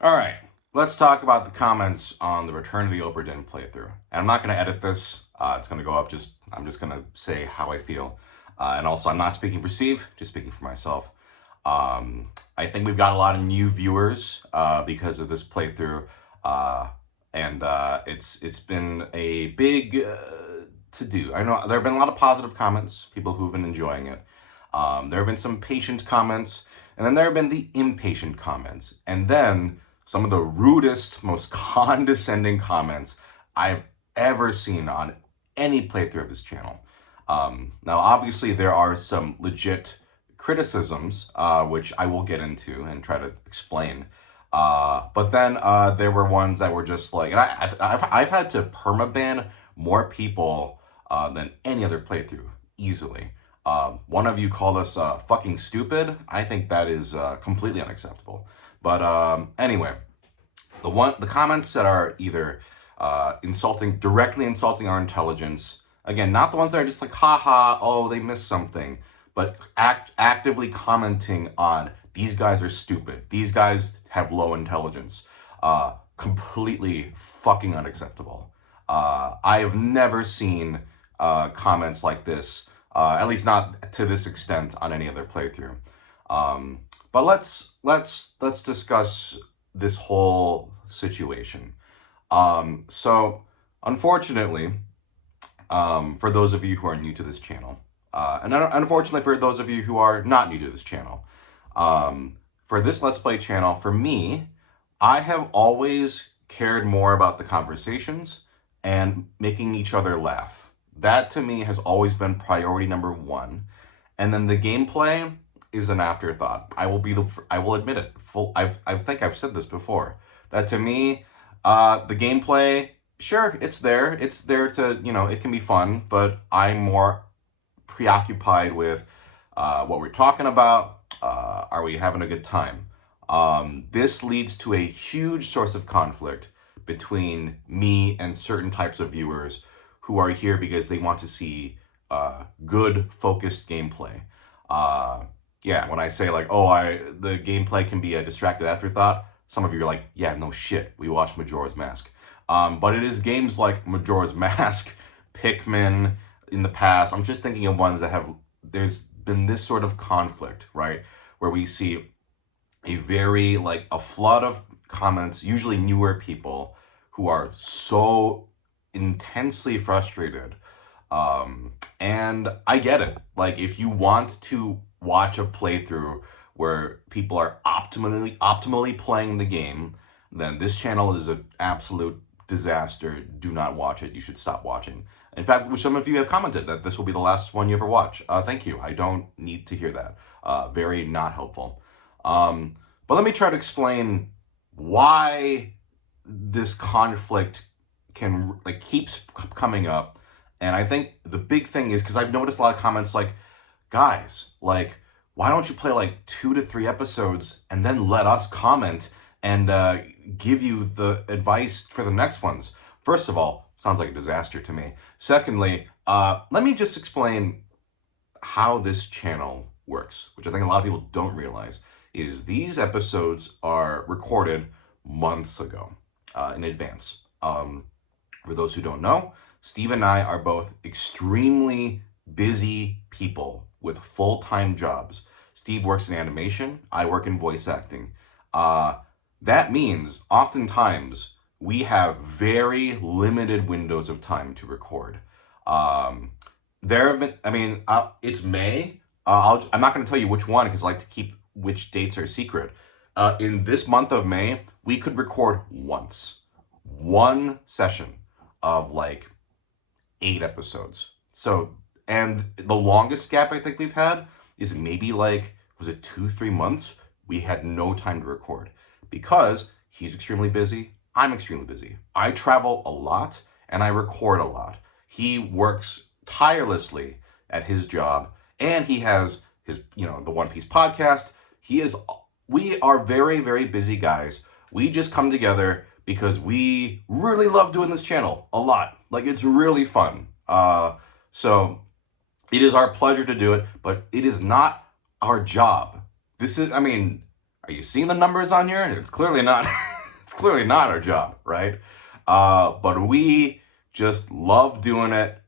All right, let's talk about the comments on the Return of the Obra Dinn playthrough. And I'm not going to edit this. It's going to go up. I'm just going to say how I feel. And also, I'm not speaking for Steve, just speaking for myself. I think we've got a lot of new viewers because of this playthrough, and it's been a big to do. I know there have been a lot of positive comments, people who've been enjoying it. There have been some patient comments, and then there have been the impatient comments, and then some of the rudest, most condescending comments I've ever seen on any playthrough of this channel. Now, obviously, there are some legit criticisms, which I will get into and try to explain. But then there were ones that were just like, and I've had to permaban more people than any other playthrough easily. One of you called us fucking stupid. I think that is completely unacceptable. But anyway, the comments that are either directly insulting our intelligence. Again, not the ones that are just like, haha, oh, they missed something, but actively commenting on these guys are stupid. These guys have low intelligence. Completely fucking unacceptable. I have never seen comments like this, at least not to this extent on any other playthrough. But let's discuss this whole situation. So unfortunately, for those of you who are new to this channel, and unfortunately for those of you who are not new to this channel, for this Let's Play channel, for me, I have always cared more about the conversations and making each other laugh. That to me has always been priority number one. And then the gameplay is an afterthought. I will admit it. I think I've said this before. That to me, the gameplay, sure, it's there. It's there to, it can be fun, but I'm more preoccupied with what we're talking about. Are we having a good time? This leads to a huge source of conflict between me and certain types of viewers who are here because they want to see good, focused gameplay. Yeah, when I say like, the gameplay can be a distracted afterthought, some of you are like, yeah, no shit, we watched Majora's Mask. But it is games like Majora's Mask, Pikmin in the past. I'm just thinking of ones that there's been this sort of conflict, right? Where we see a flood of comments, usually newer people, who are so intensely frustrated. And I get it. Like, if you want to watch a playthrough where people are optimally playing the game, then this channel is an absolute disaster. Do not watch it. You should stop watching. In fact, some of you have commented that this will be the last one you ever watch. Thank you. I don't need to hear that. Very not helpful. But let me try to explain why this conflict keeps coming up. And I think the big thing is because I've noticed a lot of comments like, guys, like, why don't you play like 2 to 3 episodes and then let us comment and give you the advice for the next ones? First of all, sounds like a disaster to me. Secondly, let me just explain how this channel works, which I think a lot of people don't realize, is these episodes are recorded months ago in advance. For those who don't know, Steve and I are both extremely busy people with full-time jobs. Steve works in animation, I work in voice acting. That means oftentimes we have very limited windows of time to record. There have been, it's May. I'm not going to tell you which one because I like to keep which dates are secret. In this month of May, we could record one session of like 8 episodes. So, and the longest gap I think we've had is maybe was it 2-3 months? We had no time to record because he's extremely busy. I'm extremely busy. I travel a lot and I record a lot. He works tirelessly at his job and he has his, the One Piece podcast. We are very, very busy guys. We just come together because we really love doing this channel a lot. Like, it's really fun. So it is our pleasure to do it, but it is not our job. Are you seeing the numbers on here? It's clearly not. It's clearly not our job, right? But we just love doing it.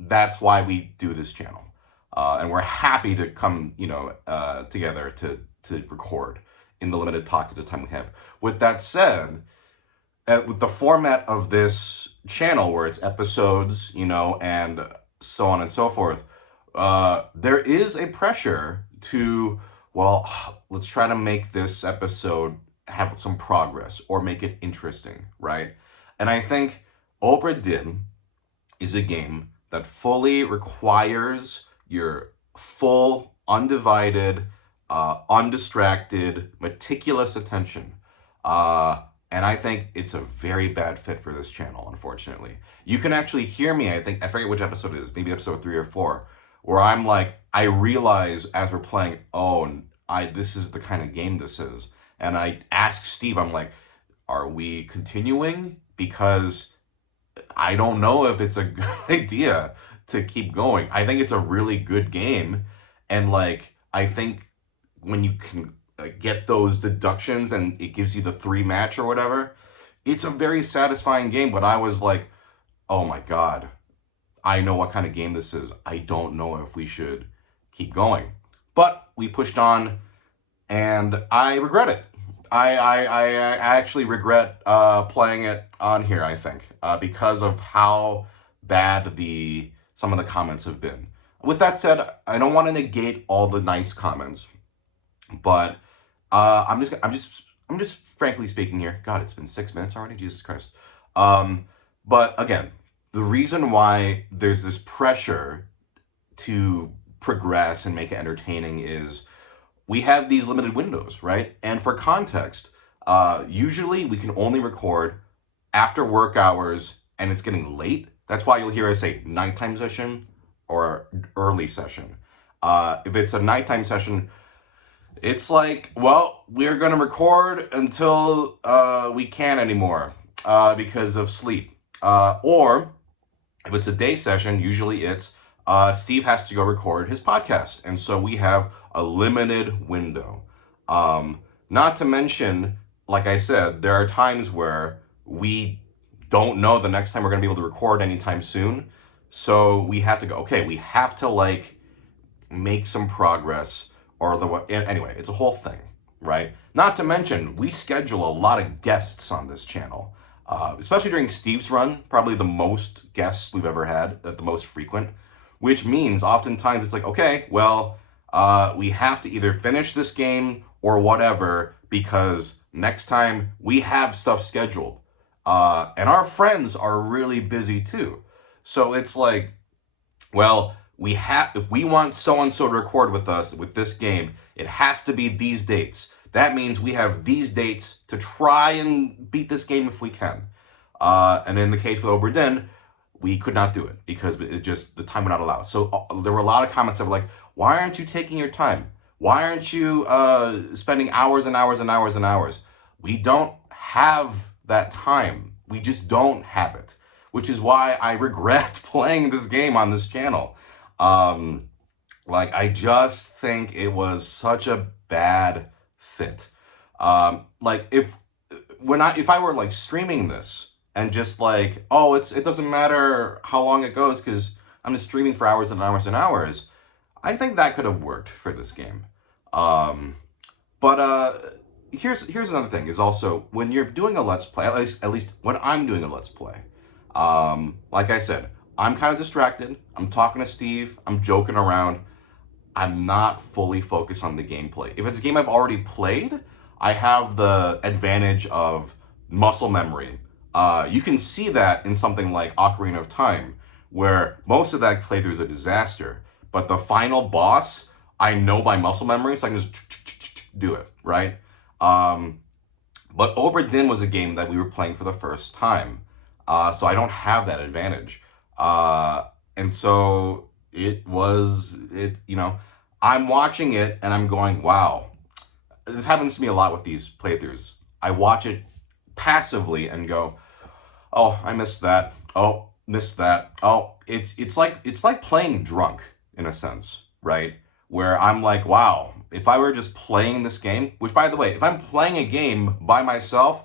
That's why we do this channel, and we're happy to come, together to record in the limited pockets of time we have. With that said, with the format of this channel, where it's episodes, and so on and so forth, there is a pressure to, well, let's try to make this episode have some progress or make it interesting, right? And I think Obra Dinn is a game that fully requires your full, undivided, undistracted, meticulous attention. And I think it's a very bad fit for this channel, unfortunately. You can actually hear me, I forget which episode it is, maybe episode 3 or 4, where I'm like, I realize as we're playing, this is the kind of game this is. And I ask Steve, I'm like, are we continuing? Because I don't know if it's a good idea to keep going. I think it's a really good game. And I think when you can get those deductions and it gives you the 3 match or whatever, it's a very satisfying game. But I was like, oh my God, I know what kind of game this is. I don't know if we should keep going. But we pushed on, and I regret it. I actually regret playing it on here, I think, because of how bad some of the comments have been. With that said, I don't want to negate all the nice comments, but I'm just frankly speaking here. God, it's been 6 minutes already. Jesus Christ. But again, the reason why there's this pressure to progress and make it entertaining is we have these limited windows, right? And for context, usually we can only record after work hours, and it's getting late. That's why you'll hear us say nighttime session or early session. If it's a nighttime session, it's like, well, we're going to record until we can't anymore because of sleep. Or if it's a day session, usually it's Steve has to go record his podcast. And so we have a limited window. Not to mention, like I said, there are times where we don't know the next time we're going to be able to record anytime soon. So we have to go, okay, we have to make some progress, anyway, it's a whole thing, right? Not to mention, we schedule a lot of guests on this channel, especially during Steve's run, probably the most guests we've ever had, the most frequent, which means oftentimes it's like, okay, well, we have to either finish this game or whatever, because next time we have stuff scheduled. And our friends are really busy too. So it's like, well, if we want so-and-so to record with us with this game, it has to be these dates. That means we have these dates to try and beat this game if we can. And in the case with Obra Dinn, we could not do it because the time would not allow. So there were a lot of comments that were like, why aren't you taking your time? Why aren't you spending hours and hours and hours and hours? We don't have that time. We just don't have it, which is why I regret playing this game on this channel. I just think it was such a bad fit. If I were streaming this and just it doesn't matter how long it goes because I'm just streaming for hours and hours and hours, I think that could have worked for this game. But here's another thing is also when you're doing a Let's Play, at least when I'm doing a Let's Play, like I said, I'm kind of distracted. I'm talking to Steve. I'm joking around. I'm not fully focused on the gameplay. If it's a game I've already played, I have the advantage of muscle memory. You can see that in something like Ocarina of Time, where most of that playthrough is a disaster. But the final boss, I know by muscle memory, so I can just do it, right? But Obra Dinn was a game that we were playing for the first time. So I don't have that advantage. And so I'm watching it and I'm going, wow, this happens to me a lot with these playthroughs. I watch it passively and go, oh, I missed that. Oh, missed that. Oh, it's like playing drunk in a sense, right? Where I'm like, wow, if I were just playing this game, which by the way, if I'm playing a game by myself,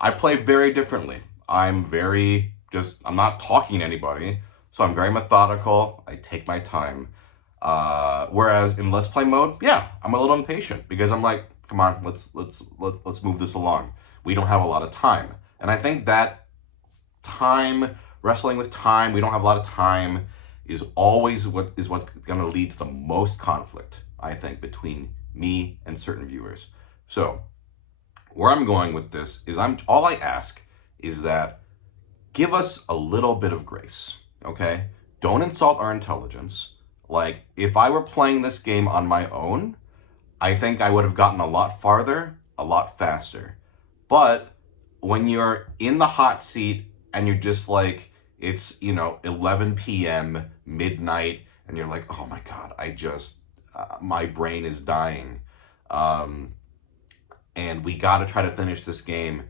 I play very differently. I'm not talking to anybody, so I'm very methodical. I take my time. Whereas in Let's Play mode, yeah, I'm a little impatient because I'm like, come on, let's move this along. We don't have a lot of time. And I think that wrestling with time, we don't have a lot of time, is always what's going to lead to the most conflict, I think, between me and certain viewers. So where I'm going with this is all I ask is that give us a little bit of grace, okay? Don't insult our intelligence. Like, if I were playing this game on my own, I think I would have gotten a lot farther, a lot faster. But when you're in the hot seat and you're just like, it's, 11 p.m., midnight, and you're like, oh my God, my brain is dying. And we got to try to finish this game.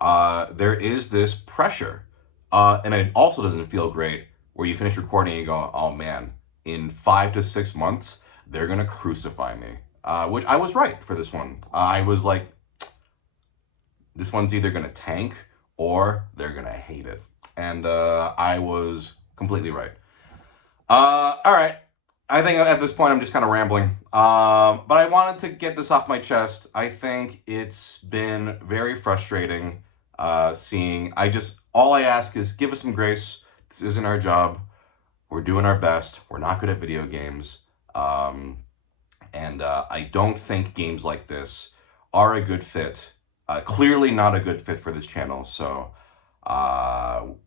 There is this pressure. And it also doesn't feel great where you finish recording and you go, oh man, in 5 to 6 months, they're going to crucify me. Which I was right for this one. I was like, this one's either going to tank or they're going to hate it. And I was completely right. All right. I think at this point I'm just kind of rambling. But I wanted to get this off my chest. I think it's been very frustrating seeing. All I ask is give us some grace. This isn't our job. We're doing our best. We're not good at video games. And I don't think games like this are a good fit. Clearly not a good fit for this channel. So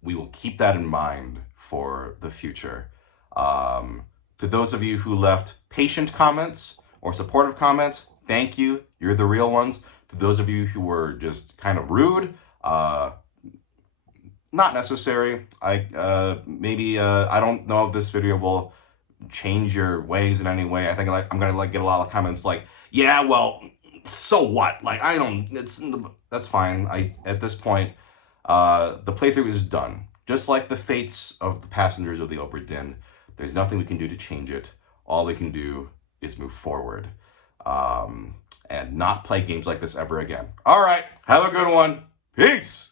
we will keep that in mind for the future. To those of you who left patient comments or supportive comments, thank you. You're the real ones. To those of you who were just kind of rude, not necessary. I don't know if this video will change your ways in any way. I think I'm gonna get a lot of comments like, yeah, well, so what? Like, that's fine. At this point, the playthrough is done. Just like the fates of the passengers of the Obra Dinn, there's nothing we can do to change it. All we can do is move forward, and not play games like this ever again. All right, have a good one. Peace.